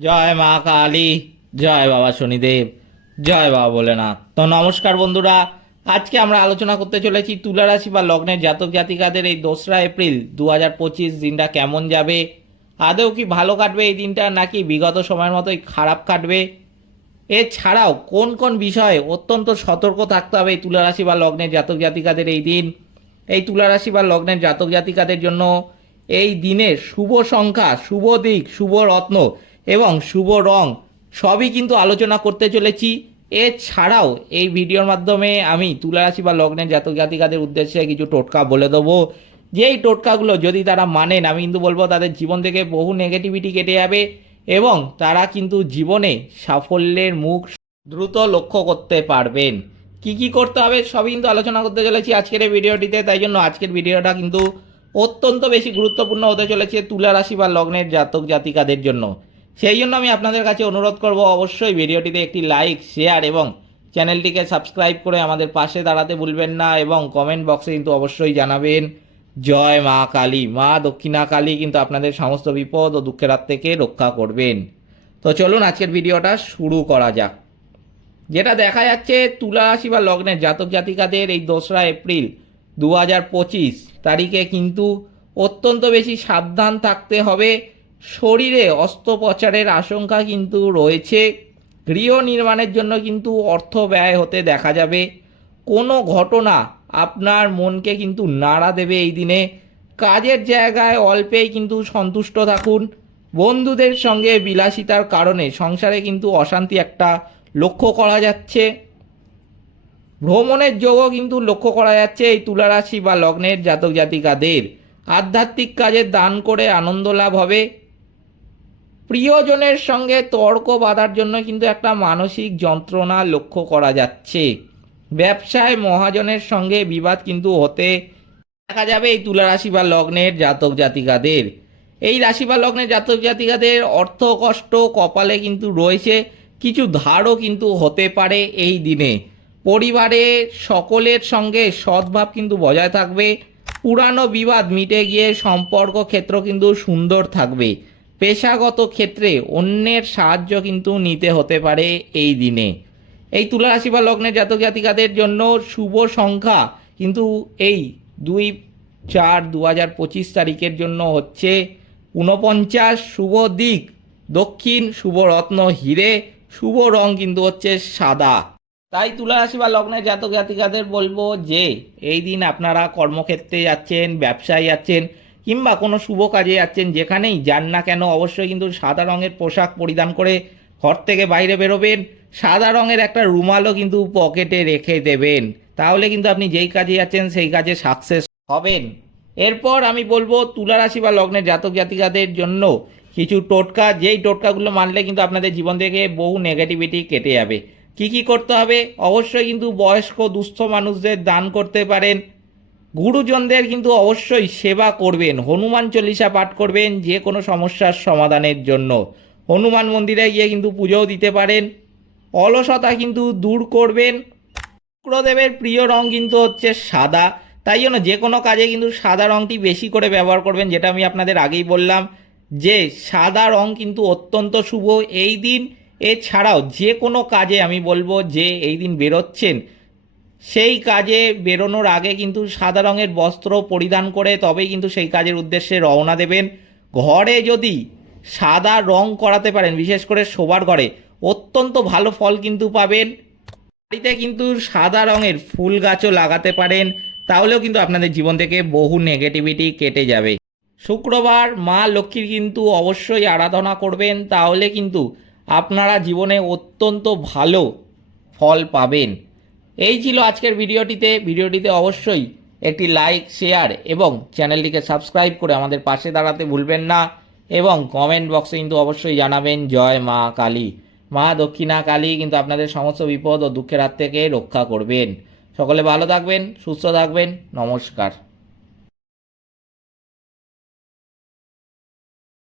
জয় মা কালী, জয় বাবা শনিদেব, জয় বাবা ভোলেনাথ। তো নমস্কার বন্ধুরা, আজকে আমরা আলোচনা করতে চলেছি তুলা রাশি বা লগ্নের জাতক জাতিকাদের এই দোসরা এপ্রিল দু হাজার পঁচিশ দিনটা কেমন যাবে? আদৌ কি ভালো কাটবে এই দিনটা, নাকি বিগত সময়ের মতোই খারাপ কাটবে? এছাড়াও কোন কোন বিষয়ে অত্যন্ত সতর্ক থাকতে হবে এই তুলা রাশি বা লগ্নের জাতক জাতিকাদের এই দিন? এই তুলা রাশি বা লগ্নের জাতক জাতিকাদের জন্য এই দিনের শুভ সংখ্যা, শুভ দিক, শুভ রত্ন এবং শুভ রং, সবই কিন্তু আলোচনা করতে চলেছি। এছাড়াও এই ভিডিওর মাধ্যমে আমি তুলা রাশি বা লগ্নের জাতক জাতিকাদের উদ্দেশ্যে কিছু টোটকা বলে দেবো। যেই টোটকাগুলো যদি তারা মানেন, আমি কিন্তু বলব তাদের জীবন থেকে বহু নেগেটিভিটি কেটে যাবে এবং তারা কিন্তু জীবনে সাফল্যের মুখ দ্রুত লক্ষ্য করতে পারবেন। কি কি করতে হবে সবই কিন্তু আলোচনা করতে চলেছি আজকের এই ভিডিওটিতে। তাই জন্য আজকের ভিডিওটা কিন্তু অত্যন্ত বেশি গুরুত্বপূর্ণ হতে চলেছে তুলা রাশি বা লগ্নের জাতক জাতিকাদের জন্য। সেই জন্য আমি আপনাদের কাছে অনুরোধ করব, অবশ্যই ভিডিওটিতে একটি লাইক শেয়ার এবং চ্যানেলটিকে সাবস্ক্রাইব করে আমাদের পাশে দাঁড়াতে ভুলবেন না এবং কমেন্ট বক্সে কিন্তু অবশ্যই জানাবেন। জয় মা কালী। মা দক্ষিণা কালী কিন্তু আপনাদের সমস্ত বিপদ ও দুঃখের হাত থেকে রক্ষা করবেন। তো চলুন আজকের ভিডিওটা শুরু করা যাক। যেটা দেখা যাচ্ছে তুলা রাশি বা লগ্নের জাতক জাতিকাদের এই দোসরা এপ্রিল দু হাজার পঁচিশ তারিখে কিন্তু অত্যন্ত বেশি সাবধান থাকতে হবে। শরীরে অস্ত্রোপচারের আশঙ্কা কিন্তু রয়েছে। গৃহ নির্মাণের জন্য কিন্তু অর্থ ব্যয় হতে দেখা যাবে। কোনো ঘটনা আপনার মনকে কিন্তু নাড়া দেবে এই দিনে। কাজের জায়গায় অল্পেই কিন্তু সন্তুষ্ট থাকুন। বন্ধুদের সঙ্গে বিলাসিতার কারণে সংসারে কিন্তু অশান্তি একটা লক্ষ্য করা যাচ্ছে। ভ্রমণের যোগও কিন্তু লক্ষ্য করা যাচ্ছে এই তুলারাশি বা লগ্নের জাতক জাতিকাদের আধ্যাত্মিক কাজে দান করে আনন্দ লাভ হবে। প্রিয়জনের সঙ্গে তর্ক বাঁধার জন্য কিন্তু একটা মানসিক যন্ত্রণা লক্ষ্য করা যাচ্ছে। ব্যবসায় মহাজনের সঙ্গে বিবাদ কিন্তু হতে দেখা যাবে এই তুলা রাশি বা লগ্নের জাতক জাতিকাদের। এই রাশি বা লগ্নের জাতক জাতিকাদের অর্থ কষ্ট কপালে কিন্তু রয়েছে, কিছু ধারও কিন্তু হতে পারে এই দিনে। পরিবারে সকলের সঙ্গে সদ্ভাব কিন্তু বজায় থাকবে, পুরানো বিবাদ মিটে গিয়ে সম্পর্ক ক্ষেত্র কিন্তু সুন্দর থাকবে। পেশাগত ক্ষেত্রে অন্যের সাহায্য কিন্তু নিতে হতে পারে এই দিনে। এই তুলা রাশি বা লগ্নের জাতক জাতিকাদের জন্য শুভ সংখ্যা কিন্তু এই দুই চার দু হাজার পঁচিশ তারিখের জন্য হচ্ছে ঊনপঞ্চাশ শুভ দিক, দক্ষিণ শুভ রত্ন হিরে, শুভ রং কিন্তু হচ্ছে সাদা। তাই তুলা রাশি বা লগ্নের জাতক জাতিকাদের বলব যে, এই দিন আপনারা কর্মক্ষেত্রে যাচ্ছেন, ব্যবসায় যাচ্ছেন কিংবা কোনো শুভ কাজে যাচ্ছেন যেখানেই, যান না কেন অবশ্যই কিন্তু সাদা রঙের পোশাক পরিধান করে ঘর থেকে বাইরে বেরোবেন। সাদা রঙের একটা রুমালও কিন্তু পকেটে রেখে দেবেন। তাহলে কিন্তু আপনি যেই কাজে যাচ্ছেন, সেই কাজে সাকসেস হবেন। এরপর আমি বলব তুলা রাশি বা লগ্নের জাতক জাতিকাদের জন্য কিছু টোটকা। যেই টোটকাগুলো মানলে কিন্তু আপনাদের জীবন থেকে বহু নেগেটিভিটি কেটে যাবে। কি কি করতে হবে? অবশ্যই কিন্তু বয়স্ক, দুস্থ মানুষদের দান করতে পারেন। গুরুজনদের কিন্তু অবশ্যই সেবা করবেন, হনুমান চল্লিশা পাঠ করবেন যে কোনো সমস্যার সমাধানের জন্য। হনুমান মন্দিরে গিয়ে কিন্তু পুজোও দিতে পারেন, অলসতা কিন্তু দূর করবেন। শুক্রদেবের প্রিয় রং কিন্তু হচ্ছে সাদা, তাই জন্য যে কোনো কাজে কিন্তু সাদা রংটি বেশি করে ব্যবহার করবেন, যেটা আমি আপনাদের আগেই বললাম যে সাদা রং কিন্তু অত্যন্ত শুভ। এই দিন এছাড়াও যে কোনো কাজে আমি বলব যে এই দিন বেরোচ্ছেন সেই কাজে বেরোনোর আগে কিন্তু সাদা রঙের বস্ত্র পরিধান করে তবেই কিন্তু সেই কাজের উদ্দেশ্যে রওনা দেবেন। ঘরে যদি সাদা রং করাতে পারেন, বিশেষ করে শোবার ঘরে, অত্যন্ত ভালো ফল কিন্তু পাবেন। বাড়িতে কিন্তু সাদা রঙের ফুল গাছও লাগাতে পারেন, তাহলেও কিন্তু আপনাদের জীবন থেকে বহু নেগেটিভিটি কেটে যাবে। শুক্রবার মা লক্ষ্মীর কিন্তু অবশ্যই আরাধনা করবেন, তাহলে কিন্তু আপনারা জীবনে অত্যন্ত ভালো ফল পাবেন। এই ছিল আজকের ভিডিওটিতে। ভিডিওটিতে অবশ্যই একটি লাইক শেয়ার এবং চ্যানেলটিকে সাবস্ক্রাইব করে আমাদের পাশে দাঁড়াতে ভুলবেন না এবং কমেন্ট বক্সে কিন্তু অবশ্যই জানাবেন, জয় মা কালী। মা দক্ষিণা কালী কিন্তু আপনাদের সমস্ত বিপদ ও দুঃখের হাত থেকে রক্ষা করবেন। সকলে ভালো থাকবেন, সুস্থ থাকবেন, নমস্কার।